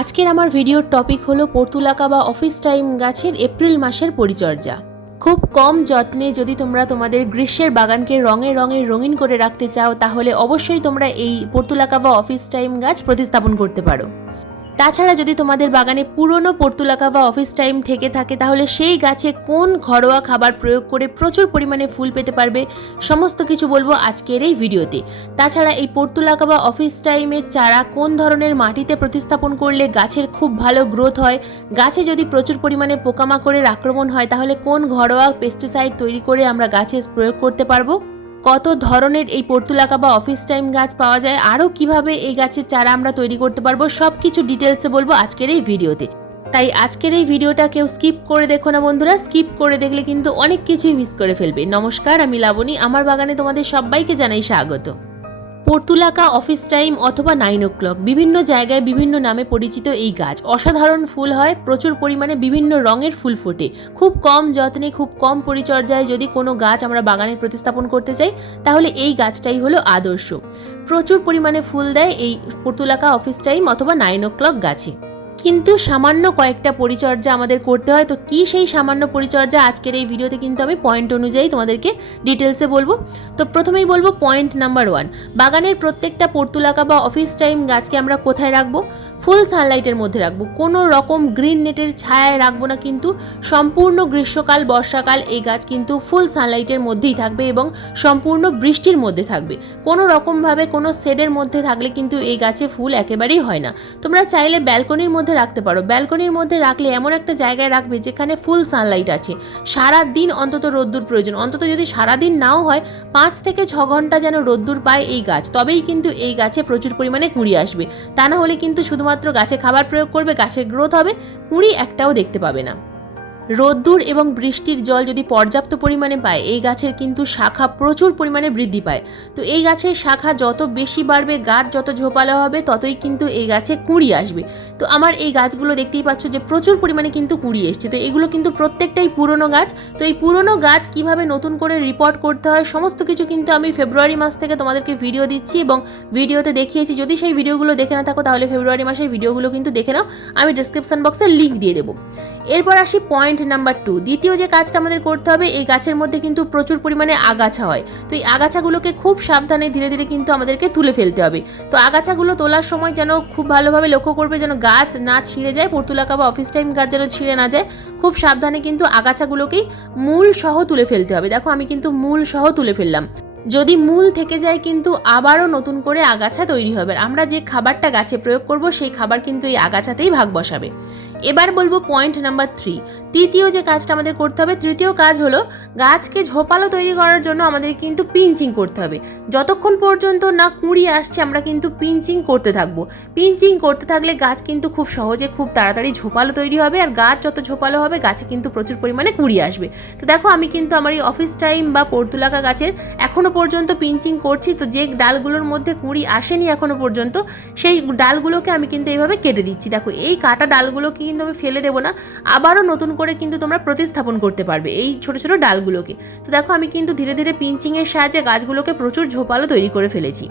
আজকের আমার ভিডিওর টপিক হলো পর্তুলাকা বা অফিস টাইম গাছের এপ্রিল মাসের পরিচর্যা। খুব কম যত্নে যদি তোমরা তোমাদের গ্রীষ্মের বাগানকে রঙে রঙে রঙিন করে রাখতে চাও, তাহলে অবশ্যই তোমরা এই পর্তুলাকা বা অফিস টাইম গাছ প্রতিস্থাপন করতে পারো। তাছাড়া যদি তোমাদের বাগানে পুরনো পর্তুলাকা বা অফিস টাইম থেকে থাকে, তাহলে সেই গাছে কোন ঘরোয়া খাবার প্রয়োগ করে প্রচুর পরিমাণে ফুল পেতে পারবে, সমস্ত কিছু বলবো আজকের এই ভিডিওতে। তাছাড়া এই পর্তুলাকা বা অফিস টাইমের চারা কোন ধরনের মাটিতে প্রতিস্থাপন করলে গাছের খুব ভালো গ্রোথ হয়, গাছে যদি প্রচুর পরিমাণে পোকামাকড়ের আক্রমণ হয় তাহলে কোন ঘরোয়া পেস্টিসাইড তৈরি করে আমরা গাছে প্রয়োগ করতে পারবো, কত ধরনের এই পর্তুলাকা বা অফিস টাইম গাছ পাওয়া যায়, আরও কিভাবে এই গাছের চারা আমরা তৈরি করতে পারবো, সব কিছু ডিটেলসে বলবো আজকের এই ভিডিওতে। তাই আজকের এই ভিডিওটা কেউ স্কিপ করে দেখো না বন্ধুরা, স্কিপ করে দেখলে কিন্তু অনেক কিছুই মিস করে ফেলবে। নমস্কার, আমি লাবণী, আমার বাগানে তোমাদের সবাইকে জানাই স্বাগত। পর্তুলাকা অফিস টাইম অথবা 9 o'clock বিভিন্ন জায়গায় বিভিন্ন নামে পরিচিত এই গাছ অসাধারণ ফুল হয়, প্রচুর পরিমাণে বিভিন্ন রঙের ফুল ফোটে। খুব কম যত্নে, খুব কম পরিচর্যায় যদি কোনো গাছ আমরা বাগানে প্রতিস্থাপন করতে চাই, তাহলে এই গাছটাই হলো আদর্শ। প্রচুর পরিমাণে ফুল দেয় এই পর্তুলাকা অফিস টাইম অথবা 9 o'clock গাছে। কিন্তু সামান্য কয়েকটা পরিচর্যা আমাদের করতে হয়। তো কি সেই সামান্য পরিচর্যা, আজকের এই ভিডিওতে কিন্তু আমি পয়েন্ট অনুযায়ী তোমাদেরকে ডিটেলসে বলবো। তো প্রথমেই বলবো পয়েন্ট নাম্বার 1, বাগানের প্রত্যেকটা পর্তুলাকা বা অফিস টাইম গাছকে আমরা কোথায় রাখবো? ফুল সানলাইটের মধ্যে রাখবো। কোনো রকম গ্রিন নেটের ছায়ায় রাখবো না, কিন্তু সম্পূর্ণ গ্রীষ্মকাল বর্ষাকাল এই গাছ কিন্তু ফুল সানলাইটের মধ্যেই থাকবে এবং সম্পূর্ণ বৃষ্টির মধ্যে থাকবে। কোনো রকমভাবে কোনো শেডের মধ্যে থাকলে কিন্তু এই গাছে ফুল একেবারেই হয় না। তোমরা চাইলে ব্যালকনির মধ্যে রাখতে পারো। ব্যালকনির মধ্যে রাখলে এমন একটা জায়গায় রাখবে যেখানে ফুল সানলাইট আছে, সারা দিন অন্তত রোদ্দুর প্রয়োজন। অন্তত যদি সারাদিন নাও হয়, 5 থেকে 6 ঘন্টা যেন রোদ্দুর পায় এই গাছ, তবেই কিন্তু এই গাছে প্রচুর পরিমাণে কুঁড়ি আসবে। তা না হলে কিন্তু শুধুমাত্র গাছে খাবার প্রয়োগ করবে, গাছের গ্রোথ হবে, কুঁড়ি একটাও দেখতে পাবে না। রোদ্দুর এবং বৃষ্টির জল যদি পর্যাপ্ত পরিমাণে পায়, এই গাছের কিন্তু শাখা প্রচুর পরিমাণে বৃদ্ধি পায়। তো এই গাছের শাখা যত বেশি বাড়বে, গাছ যত ঝোপালো হবে, ততই কিন্তু এই গাছে কুঁড়ি আসবে। তো আমার এই গাছগুলো দেখতেই পাচ্ছ যে প্রচুর পরিমাণে কিন্তু কুঁড়ি এসছে। তো এগুলো কিন্তু প্রত্যেকটাই পুরনো গাছ। তো এই পুরনো গাছ কিভাবে নতুন করে রিপোর্ট করতে হয়, সমস্ত কিছু কিন্তু আমি ফেব্রুয়ারি মাস থেকে তোমাদেরকে ভিডিও দিচ্ছি এবং ভিডিওতে দেখিয়েছি। যদি সেই ভিডিওগুলো দেখে না থাকো, তাহলে ফেব্রুয়ারি মাসের ভিডিওগুলো কিন্তু দেখে নাও, আমি ডিসক্রিপশন বক্সে লিঙ্ক দিয়ে দেবো। এরপর আসি পয়েন্ট নাম্বার 2, দ্বিতীয় যে কাজটা আমাদের করতে হবে, এই গাছের মধ্যে কিন্তু প্রচুর পরিমাণে আগাছা হয়। তো এই আগাছাগুলোকে খুব সাবধানে ধীরে ধীরে কিন্তু আমাদেরকে তুলে ফেলতে হবে। তো আগাছাগুলো তোলার সময় যেন খুব ভালোভাবে লক্ষ্য করবে যেন গাছ না ছিঁড়ে যায়, পর্তুলাকা বা অফিস টাইম গাছ যেন ছিঁড়ে না যায়। খুব সাবধানে কিন্তু আগাছাগুলোকেই মূল সহ তুলে ফেলতে হবে। দেখো আমি কিন্তু মূল সহ তুলে ফেললাম। যদি মূল থেকে যায় কিন্তু আবারও নতুন করে আগাছা তৈরি হবে। আমরা যে খাবারটা গাছে প্রয়োগ করব, সেই খাবার কিন্তু এই আগাছাতেই ভাগ বসাবে। এবার বলবো পয়েন্ট নাম্বার 3, তৃতীয় যে কাজটা আমাদের করতে হবে। তৃতীয় কাজ হলো গাছকে ঝোপালো তৈরি করার জন্য আমাদের কিন্তু পিঞ্চিং করতে হবে। যতক্ষণ পর্যন্ত না কুঁড়ি আসছে, আমরা কিন্তু পিঞ্চিং করতে থাকবো। পিঞ্চিং করতে থাকলে গাছ কিন্তু খুব সহজে, খুব তাড়াতাড়ি ঝোপালো তৈরি হবে, আর গাছ যত ঝোপালো হবে, গাছে কিন্তু প্রচুর পরিমাণে কুঁড়ি আসবে। তো দেখো আমি কিন্তু আমার এই অফিস টাইম বা পর্তুলাকা গাছের এখনো পর্যন্ত পিঞ্চিং করছি। তো যে ডালগুলোর মধ্যে কুঁড়ি আসেনি এখনো পর্যন্ত, সেই ডালগুলোকে আমি কিন্তু এইভাবে কেটে দিচ্ছি। দেখো এই কাটা ডালগুলোকে কিন্তু আমি ফেলে দেবো না, আবারও নতুন করে কিন্তু তোমরা প্রতিস্থাপন করতে পারবে এই ছোট ছোট ডালগুলোকে। তো দেখো আমি কিন্তু ধীরে ধীরে পিঞ্চিংয়ের সাহায্যে গাছগুলোকে প্রচুর ঝোপালো তৈরি করে ফেলেছি।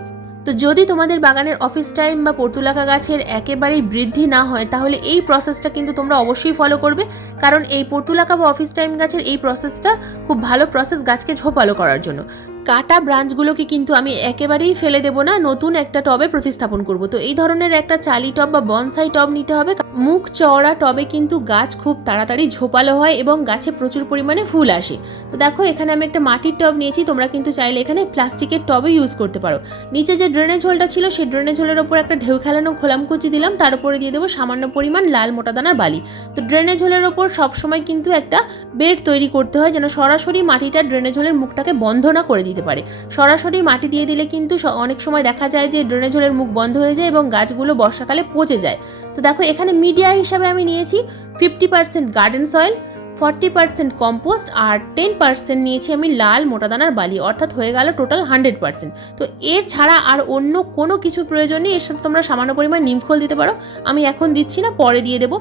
তো যদি তোমাদের বাগানের অফিস টাইম বা পর্তুলাকা গাছের একেবারেই বৃদ্ধি না হয়, তাহলে এই প্রসেসটা কিন্তু তোমরা অবশ্যই ফলো করবে, কারণ এই পর্তুলাকা বা অফিস টাইম গাছের এই প্রসেসটা খুব ভালো প্রসেস গাছকে ঝোপালো করার জন্য। কাটা ব্রাঞ্চগুলোকে কিন্তু আমি একেবারেই ফেলে দেবো না, নতুন একটা টবে প্রতিস্থাপন করব। তো এই ধরনের একটা চালি টব বা বনসাই টব নিতে হবে। মুখ চওড়া টবে কিন্তু গাছ খুব তাড়াতাড়ি ঝোপালো হয় এবং গাছে প্রচুর পরিমাণে ফুল আসে। তো দেখো এখানে আমি একটা মাটির টব নিয়েছি, তোমরা কিন্তু চাইলে এখানে প্লাস্টিকের টবে ইউজ করতে পারো। নিচে যে ড্রেনেজ হোলটা ছিল, সেই ড্রেনেজ হোলের ওপর একটা ঢেউ খেলানো খোলামকুচি দিলাম, তার উপরে দিয়ে দেবো সামান্য পরিমাণ লাল মোটা দানার বালি। তো ড্রেনেজ হোলের ওপর সবসময় কিন্তু একটা বেড তৈরি করতে হয়, যেন সরাসরি মাটিটা ড্রেনেজ হোলের মুখটাকে বন্ধ না করে দিতে পারে। সরাসরি মাটি দিয়ে দিলে কিন্তু অনেক সময় দেখা যায় যে ড্রেনেজ হোলের মুখ বন্ধ হয়ে যায় এবং গাছগুলো বর্ষাকালে পচে যায়। তো দেখো এখানে মিডিয়া হিসাবে আমি নিয়েছি 50% গার্ডেন সয়েল, 40% কম্পোস্ট আর 10% নিয়েছি আমি লাল মোটা দানার বালি, অর্থাৎ হয়ে গেল টোটাল 100%। তো এর ছাড়া আর অন্য কোনো কিছু প্রয়োজন নেই। এর সাথে তোমরা সামান্য পরিমাণ নিমখোল দিতে পারো, আমি এখন দিচ্ছি না, পরে দিয়ে দেবো।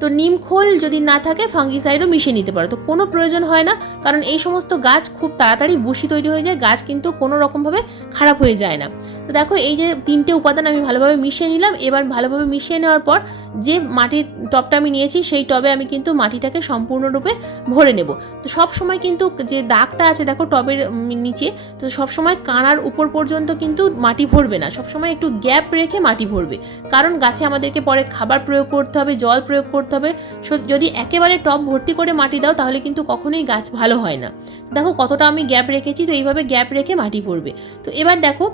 তো নিম খোল যদি না থাকে ফাঙ্গিসাইডও মিশিয়ে নিতে পারো, তো কোনো প্রয়োজন হয় না, কারণ এই সমস্ত গাছ খুব তাড়াতাড়ি বুশি তৈরি হয়ে যায়, গাছ কিন্তু কোনো রকমভাবে খারাপ হয়ে যায় না। তো দেখো এই যে 3টে উপাদান আমি ভালোভাবে মিশিয়ে নিলাম। এবার ভালোভাবে মিশিয়ে নেওয়ার পর যে মাটির টবটা আমি নিয়েছি সেই টবে আমি কিন্তু মাটিটাকে সম্পূর্ণরূপে ভরে নেব। তো সব সময় কিন্তু যে দাগটা আছে দেখো টবের নিচে, তো সব সময় কানার উপর পর্যন্ত কিন্তু মাটি ভরবে না, সব সময় একটু গ্যাপ রেখে মাটি ভরবে, কারণ গাছে আমাদেরকে পরে খাবার প্রয়োগ করতে হবে, জল প্রয়োগ করতে হবে। যদি একেবারে টব ভর্তি করে মাটি দাও তাহলে কিন্তু কখনোই গাছ ভালো হয় না। দেখো কতটা আমি গ্যাপ রেখেছি, তো এইভাবে গ্যাপ রেখে মাটি ভরবে। তো এবার দেখো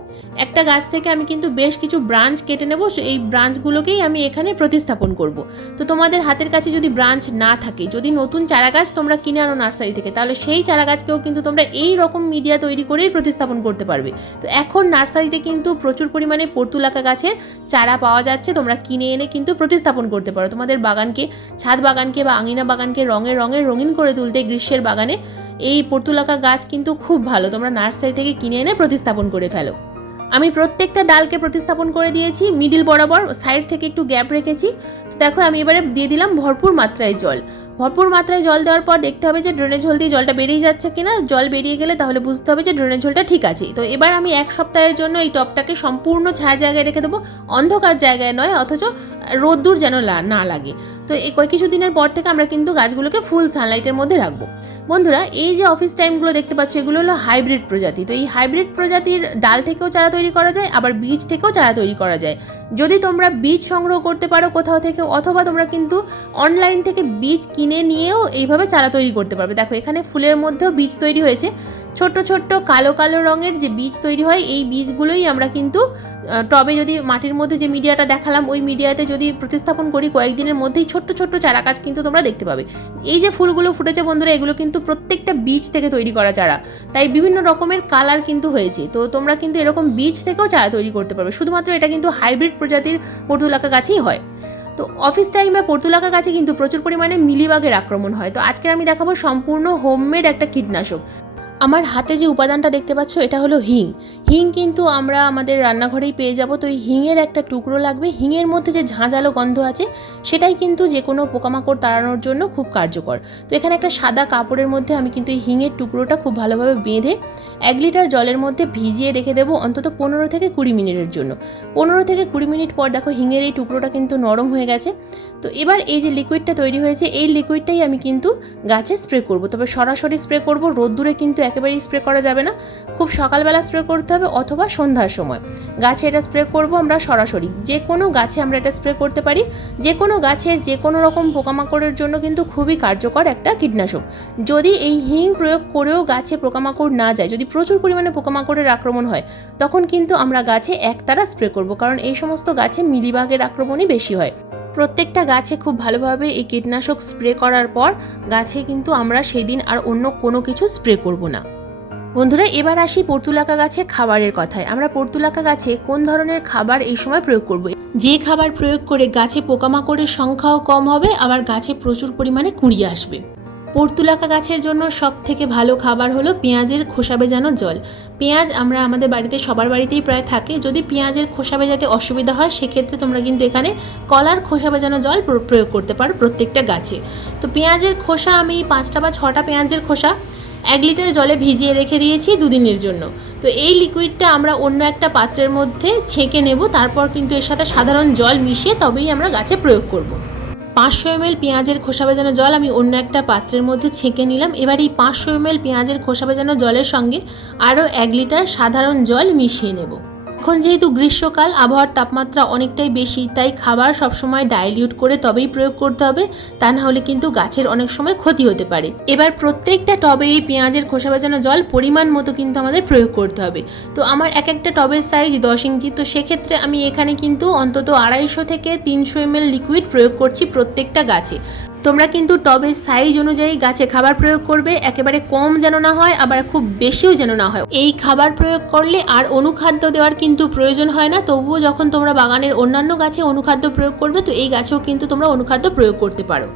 একটা গাছ থেকে আমি কিন্তু বেশ কিছু ব্রাঞ্চ কেটে নেব, এই ব্রাঞ্চগুলোকেই আমি এখানে প্রতিস্থাপন করব। তো তোমাদের হাতের কাছে যদি ব্রাঞ্চ না থাকে, যদি নতুন চারা গাছ তোমরা কিনে আনো নার্সারি থেকে, তাহলে সেই চারা গাছকেও কিন্তু তোমরা এই রকম মিডিয়া তৈরি করেই প্রতিস্থাপন করতে পারবে। তো এখন নার্সারিতে কিন্তু প্রচুর পরিমাণে পর্তুলাকা গাছের চারা পাওয়া যাচ্ছে, তোমরা কিনে এনে কিন্তু প্রতিস্থাপন করতে পারো তোমাদের বাগানকে, ছাদ বাগানকে বা আঙিনা বাগানকে রঙিন করে তুলতে গ্রীষ্মের বাগানে এই পর্তুলাকা গাছ কিন্তু খুব ভালো, তোমরা নার্সারি থেকে কিনে এনে প্রতিস্থাপন করে ফেলো। আমি প্রত্যেকটা ডালকে প্রতিস্থাপন করে দিয়েছি, মিডিল বরাবর, সাইড থেকে একটু গ্যাপ রেখেছি। তো দেখো আমি এবারে দিয়ে দিলাম ভরপুর মাত্রায় জল। ভরপুর মাত্রায় জল দেওয়ার পর দেখতে হবে যে ড্রেনেজ হোল দিয়ে জলটা বেরিয়ে যাচ্ছে কিনা, জল বেরিয়ে গেলে তাহলে বুঝতে হবে যে ড্রেনেজ হোলটা ঠিক আছে। তো এবার আমি 1 সপ্তাহের জন্য এই টবটাকে সম্পূর্ণ ছায়া জায়গায় রেখে দেবো, অন্ধকার জায়গায় নয়, অথচ রোদ্দুর যেন না লাগে। তো এই কিছু দিনের পর থেকে আমরা কিন্তু গাছগুলোকে ফুল সানলাইটের মধ্যে রাখবো। বন্ধুরা এই যে অফিস টাইমগুলো দেখতে পাচ্ছ এগুলো হলো হাইব্রিড প্রজাতি। তো এই হাইব্রিড প্রজাতির ডাল থেকেও চারা তৈরি করা যায়, আবার বীজ থেকেও চারা তৈরি করা যায়। যদি তোমরা বীজ সংগ্রহ করতে পারো কোথাও থেকে, অথবা তোমরা কিন্তু অনলাইন থেকে বীজ কিনে নিয়েও এইভাবে চারা তৈরি করতে পারবে। দেখো এখানে ফুলের মধ্যেও বীজ তৈরি হয়েছে, ছোট্ট ছোট্ট কালো কালো রঙের যে বীজ তৈরি হয়, এই বীজগুলোই আমরা কিন্তু টবে যদি মাটির মধ্যে যে মিডিয়াটা দেখালাম ওই মিডিয়াতে যদি প্রতিস্থাপন করি কয়েকদিনের মধ্যেই ছোট্ট ছোট্ট চারা গাছ কিন্তু তোমরা দেখতে পাবে। এই যে ফুলগুলো ফুটেছে বন্ধুরা, এগুলো কিন্তু প্রত্যেকটা বীজ থেকে তৈরি করা চারা, তাই বিভিন্ন রকমের কালার কিন্তু হয়েছে। তো তোমরা কিন্তু এরকম বীজ থেকেও চারা তৈরি করতে পারবে, শুধুমাত্র এটা কিন্তু হাইব্রিড প্রজাতির পর্তুলাকা গাছই হয়। তো অফিস টাইমে পর্তুলাকা গাছে কিন্তু প্রচুর পরিমাণে মিলিবাগের আক্রমণ হয়। তো আজকে আমি দেখাবো সম্পূর্ণ হোমমেড একটা কীটনাশক। আমার হাতে যে উপাদানটা দেখতে পাচ্ছ এটা হলো হিং। হিং কিন্তু আমরা আমাদের রান্নাঘরেই পেয়ে যাব। তো এই হিংয়ের একটা টুকরো লাগবে। হিংয়ের মধ্যে যে ঝাঁঝালো গন্ধ আছে সেটাই কিন্তু যে কোনো পোকামাকড় তাড়ানোর জন্য খুব কার্যকর। তো এখানে একটা সাদা কাপড়ের মধ্যে আমি কিন্তু এই হিংয়ের টুকরোটা খুব ভালোভাবে বেঁধে 1 লিটার জলের মধ্যে ভিজিয়ে রেখে দেবো অন্তত 15 থেকে 20 মিনিটের জন্য। 15 থেকে 20 মিনিট পর দেখো হিংয়ের এই টুকরোটা কিন্তু নরম হয়ে গেছে। তো এবার এই যে লিকুইডটা তৈরি হয়েছে এই লিকুইডটাই আমি কিন্তু গাছে স্প্রে করব। তবে সরাসরি স্প্রে করব, রোদ্দুরে কিন্তু একেবারেই স্প্রে করা যাবে না, খুব সকালবেলা স্প্রে করতে হবে অথবা সন্ধ্যার সময়। গাছে এটা স্প্রে করব আমরা সরাসরি, যে কোনো গাছে আমরা এটা স্প্রে করতে পারি। যে কোনো গাছের যে কোনো রকম পোকামাকড়ের জন্য কিন্তু খুবই কার্যকর একটা কীটনাশক। যদি এই হিং প্রয়োগ করেও গাছে পোকামাকড় না যায়, যদি প্রচুর পরিমাণে পোকামাকড়ের আক্রমণ হয়, তখন কিন্তু আমরা গাছে একতারা স্প্রে করব, কারণ এই সমস্ত গাছে মিলিবাগের আক্রমণই বেশি হয়। প্রত্যেকটা গাছে খুব ভালোভাবে এই কীটনাশক স্প্রে করার পর গাছে কিন্তু আমরা সেদিন আর অন্য কোনো কিছু স্প্রে করব না। বন্ধুরা এবার আসি পর্তুলাকা গাছে খাবারের কথায়। আমরা পর্তুলাকা গাছে কোন ধরনের খাবার এই সময় প্রয়োগ করব, যে খাবার প্রয়োগ করে গাছে পোকামাকড়ের সংখ্যাও কম হবে, আবার গাছে প্রচুর পরিমাণে কুঁড়ি আসবে। পর্তুলাকা গাছের জন্য সব থেকে ভালো খাবার হলো পেঁয়াজের খোসা ভেজানো জল। পেঁয়াজ আমরা আমাদের বাড়িতে সবার বাড়িতেই প্রায় থাকে। যদি পেঁয়াজের খোসা ভেজাতে অসুবিধা হয় সেক্ষেত্রে তোমরা কিন্তু এখানে কলার খোসা ভেজানো জল প্রয়োগ করতে পারো প্রত্যেকটা গাছে। তো পেঁয়াজের খোসা আমি 5টা বা 6টা পেঁয়াজের খোসা 1 লিটার জলে ভিজিয়ে রেখে দিয়েছি 2 দিনের জন্য। তো এই লিকুইডটা আমরা অন্য একটা পাত্রের মধ্যে ছেঁকে নেব, তারপর কিন্তু এর সাথে সাধারণ জল মিশিয়ে তবেই আমরা গাছে প্রয়োগ করব। 500 ml পেঁয়াজের খোসা ভেজানো জল আমি অন্য একটা পাত্রের মধ্যে ছেঁকে নিলাম। এবার এই 500 ml পেঁয়াজের খোসা ভেজানো জলের সঙ্গে আরও 1 লিটার সাধারণ জল মিশিয়ে নেব। এখন যেহেতু গ্রীষ্মকাল, আবহাওয়ার তাপমাত্রা অনেকটাই বেশি, তাই খাবার সবসময় ডাইলিউট করে তবেই প্রয়োগ করতে হবে, তা না হলে কিন্তু গাছের অনেক সময় ক্ষতি হতে পারে। এবার প্রত্যেকটা টবে এই পেঁয়াজের খোসা ভেজানো জল পরিমাণ মতো কিন্তু আমাদের প্রয়োগ করতে হবে। তো আমার এক একটা টবের সাইজ 10 ইঞ্চি, তো সেক্ষেত্রে আমি এখানে কিন্তু অন্তত 250 থেকে 300 ml লিকুইড প্রয়োগ করছি প্রত্যেকটা গাছে। তোমরা কিন্তু টবের সাইজ অনুযায়ী গাছে খাবার প্রয়োগ করবে, একেবারে কম যেন না হয় আবার খুব বেশিও যেন না হয়। এই খাবার প্রয়োগ করলে আর অনুখাদ্য দেওয়ার কিন্তু প্রয়োজন হয় না। তবুও যখন তোমরা বাগানের অন্যান্য গাছে অনুখাদ্য প্রয়োগ করবে, তো এই গাছেও কিন্তু তোমরা অনুখাদ্য প্রয়োগ করতে পারো।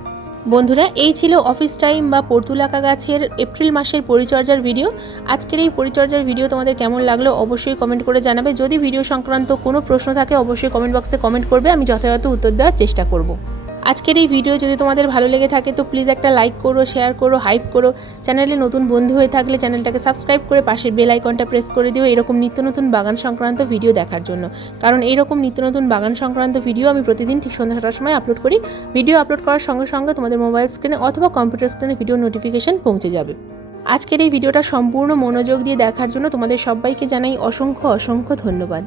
বন্ধুরা এই ছিল অফিস টাইম বা পর্তুলাকা গাছের এপ্রিল মাসের পরিচর্যার ভিডিও। আজকের এই পরিচর্যার ভিডিও তোমাদের কেমন লাগলো অবশ্যই কমেন্ট করে জানাবে। যদি ভিডিও সংক্রান্ত কোনো প্রশ্ন থাকে অবশ্যই কমেন্ট বক্সে কমেন্ট করবে, আমি যথাযথ উত্তর দেওয়ার চেষ্টা করব। আজকের এই ভিডিও যদি তোমাদের ভালো লেগে থাকে তো প্লিজ একটা লাইক করো, শেয়ার করো, হাইপ করো। চ্যানেলে নতুন বন্ধু হয়ে থাকলে চ্যানেলটাকে সাবস্ক্রাইব করে পাশের বেল আইকনটা প্রেস করে দিও এরকম নিত্য নতুন বাগান সংক্রান্ত ভিডিও দেখার জন্য। কারণ এইরকম নিত্য নতুন বাগান সংক্রান্ত ভিডিও আমি প্রতিদিন ঠিক সন্ধ্যা 7টার সময় আপলোড করি। ভিডিও আপলোড করার সঙ্গে সঙ্গে তোমাদের মোবাইল স্ক্রিনে অথবা কম্পিউটার স্ক্রিনে ভিডিও নোটিফিকেশন পৌঁছে যাবে। আজকের এই ভিডিওটা সম্পূর্ণ মনোযোগ দিয়ে দেখার জন্য তোমাদের সবাইকে জানাই অসংখ্য অসংখ্য ধন্যবাদ।